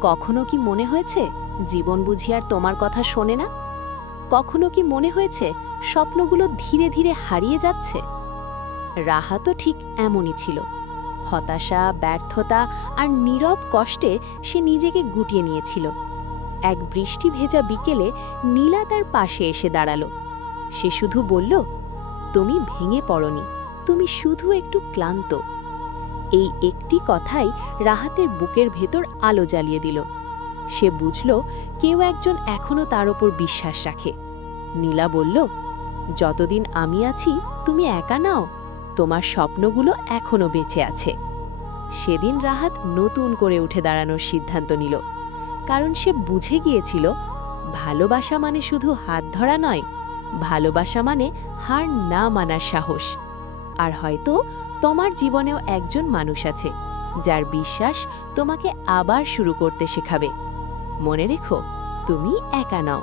কখনো কি মনে হয়েছে জীবন বুঝি আর তোমার কথা শোনে না? কখনো কি মনে হয়েছে স্বপ্নগুলো ধীরে ধীরে হারিয়ে যাচ্ছে? রাহা তো ঠিক এমনই ছিল। হতাশা, ব্যর্থতা আর নীরব কষ্টে সে নিজেকে গুটিয়ে নিয়েছিল। এক বৃষ্টি ভেজা বিকেলে নীলা তার পাশে এসে দাঁড়ালো। সে শুধু বলল, তুমি ভেঙে পড়নি, তুমি শুধু একটু ক্লান্ত। এই একটি কথাই রাহাতের বুকের ভেতর আলো জ্বালিয়ে দিল। সে বুঝল কেউ একজন এখনো তার ওপর বিশ্বাস রাখে। নীলা বলল, যতদিন আমি আছি তুমি একা নাও, তোমার স্বপ্নগুলো এখনো বেঁচে আছে। সেদিন রাহাত নতুন করে উঠে দাঁড়ানোর সিদ্ধান্ত নিল, কারণ সে বুঝে গিয়েছিল ভালোবাসা মানে শুধু হাত ধরা নয়, ভালোবাসা মানে হার না মানার সাহস। আর হয়তো তোমার জীবনেও একজন মানুষ আছে যার বিশ্বাস তোমাকে আবার শুরু করতে শেখাবে। মনে রেখো, তুমি একা নাও।